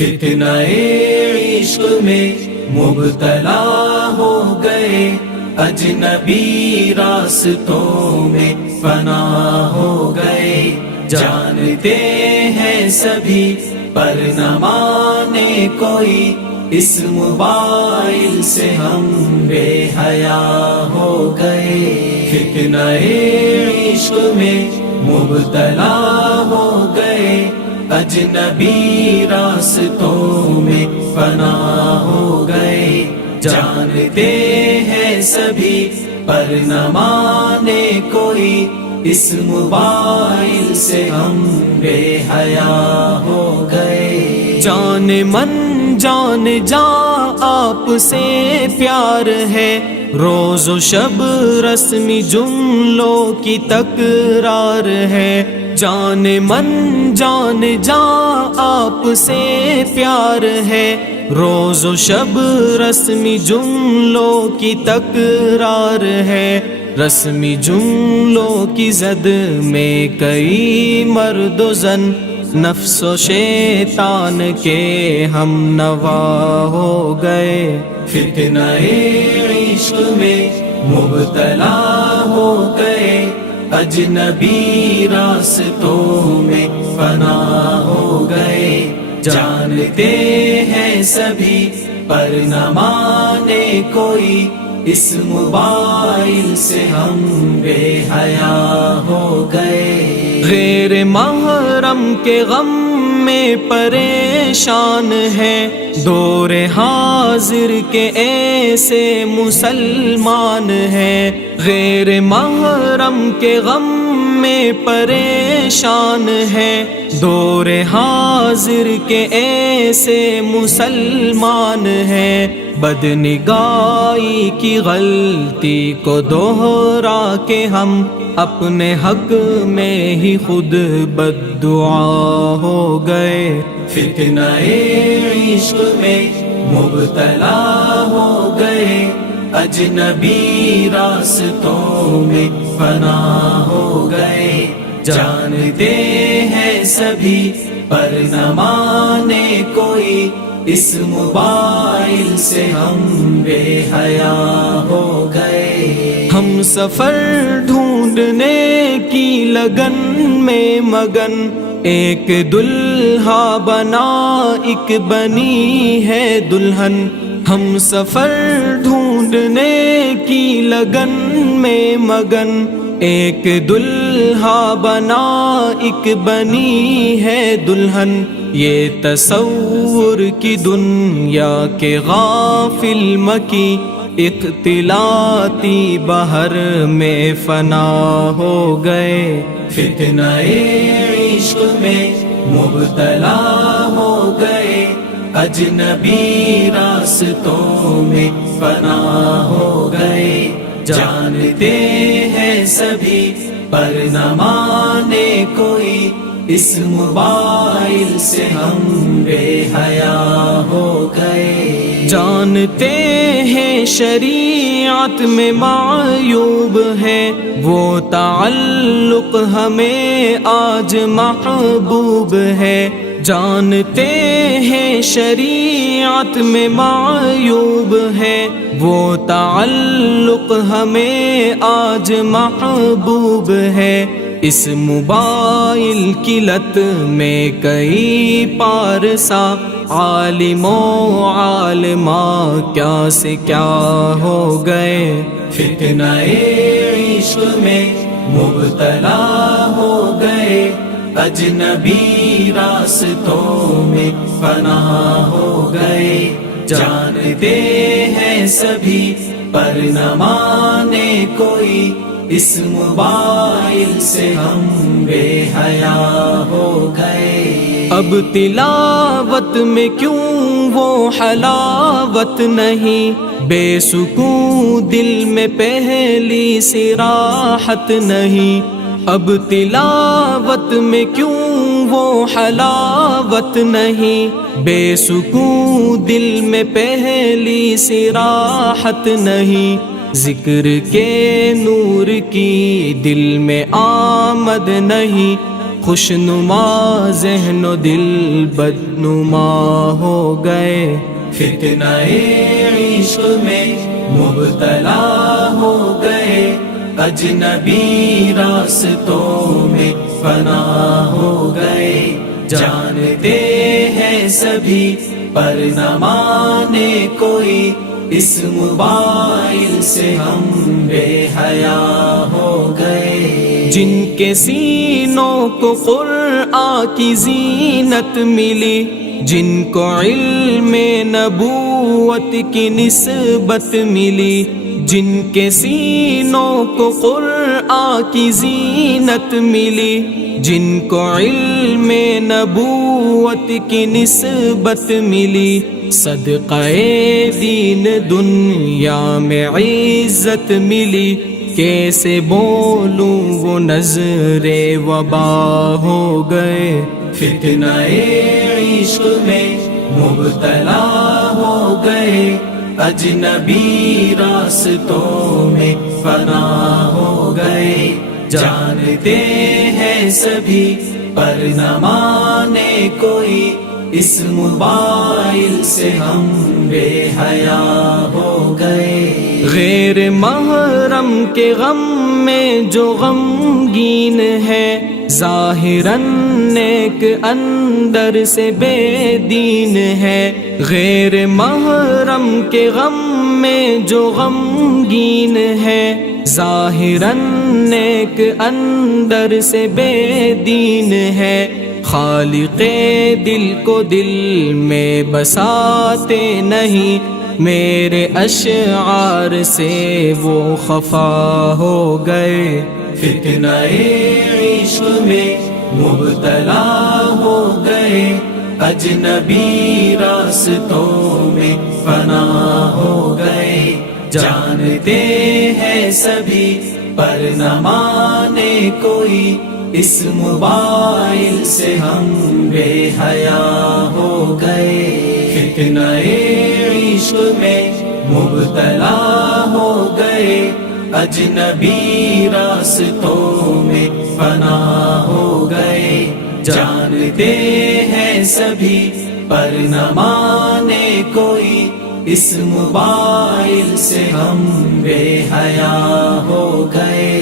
فتنہ عشق میں مبتلا ہو گئے، اجنبی راستوں میں فنا ہو گئے، جانتے ہیں سبھی پر نہ مانے کوئی، اس موبائل سے ہم بے حیا ہو گئے۔ فتنہ عشق میں مبتلا ہو گئے، اجنبی راستوں میں فنا ہو گئے، جانتے ہیں سبھی پر نہ مانے کوئی، اس موبائل سے ہم بے حیا ہو گئے۔ جان من جان جا آپ سے پیار ہے، روز و شب رسمی جملوں کی تکرار ہے، جان من جان جا آپ سے پیار ہے، روز و شب رسمی جملوں کی تکرار ہے، رسمی جملوں کی زد میں کئی مرد و زن، نفس و شیطان کے ہم نوا ہو گئے۔ فتنہ عشق میں مبتلا ہو گئے، اجنبی راستوں میں فنا ہو گئے، جانتے ہیں سبھی پر نہ مانے کوئی، اس موبائل سے ہم بے حیا ہو گئے۔ غیر محرم کے غم میں پریشان ہیں، دور حاضر کے ایسے مسلمان ہیں، غیر محرم کے غم میں پریشان ہیں، دور حاضر کے ایسے مسلمان ہیں، بدنگاہی کی غلطی کو دوہرا کے ہم اپنے حق میں ہی خود بددعا ہو گئے۔ فتنہ عشق میں مبتلا ہو گئے، اجنبی راستوں میں فنا ہو گئے، جانتے ہیں سبھی پر نہ مانے کوئی، اس موبائل سے ہم بے حیا ہو گئے۔ ہم سفر ڈھونڈنے کی لگن میں مگن، ایک دلہا بنا ایک بنی ہے دلہن، ہم سفر ڈھونڈنے کی لگن میں مگن، ایک دلہا بنا ایک بنی ہے دلہن، یہ تصور کی دنیا کے غافل مکی، اختلاطی بحر میں فنا ہو گئے۔ فتنہ عشق میں مبتلا ہو گئے، اجنبی راستوں میں فنا ہو گئے، جانتے ہیں سبھی پر نہ مانے کوئی، اس موبائل سے ہم بے حیا ہو گئے۔ جانتے ہیں شریعت میں معیوب ہے، وہ تعلق ہمیں آج محبوب ہے، جانتے ہیں شریعت میں معیوب ہے، وہ تعلق ہمیں آج محبوب ہے، اس موبائل کی لت میں کئی پارسا، عالم و عالمہ کیا سے کیا ہو گئے۔ فتنہ عشق میں مبتلا ہو گئے، اجنبی راستوں میں فنا ہو گئے، جانتے ہیں سبھی پر نہ مانے کوئی، اس موبائل سے ہم بے حیا ہو گئے۔ اب تلاوت میں کیوں وہ حلاوت نہیں، بے سکون دل میں پہلی سی راحت نہیں، اب تلاوت میں کیوں وہ حلاوت نہیں، بے سکون دل میں پہلی سی راحت نہیں، ذکر کے نور کی دل میں آمد نہیں، خوشنما ذہن و دل بدنما ہو گئے، فتنہ عشق میں مبتلا ہو گئے، اجنبی راستوں میں فنا ہو گئے، جانتے ہیں سبھی پر نہ مانے کوئی، اس موبائل سے ہم بے حیا ہو گئے۔ جن کے سینوں کو قرآن کی زینت ملی، جن کو علم نبوت کی نسبت ملی، جن کے سینوں کو قرآن کی زینت ملی، جن کو علم نبوت کی نسبت ملی، صدقہ دین دنیا میں عزت ملی، کیسے بولوں وہ نظر وبا ہو گئے، فتنہ عشق میں مبتلا ہو گئے، اجنبی راستوں میں فنا ہو گئے، جانتے ہیں سبھی پر نہ مانے کوئی، اس موبائل سے ہم بے حیا ہو گئے۔ غیر محرم کے غم میں جو غمگین ہے، ظاہراً نیک اندر سے بے دین ہے، غیر محرم کے غم میں جو غمگین ہے، ظاہراً نیک اندر سے بے دین ہے، خالق دل کو دل میں بساتے نہیں، میرے اشعار سے وہ خفا ہو گئے، فتنہ عشق میں مبتلا ہو گئے، اجنبی راستوں میں فنا ہو گئے، جانتے ہیں سبھی پر نہ مانے کوئی، اس موبائل سے ہم بے حیا ہو گئے، فتنہ عشق میں مبتلا ہو گئے، اجنبی راستوں میں فنا ہو گئے، جانتے ہیں سبھی پر نہ مانے کوئی، اس موبائل سے ہم بے حیا ہو گئے۔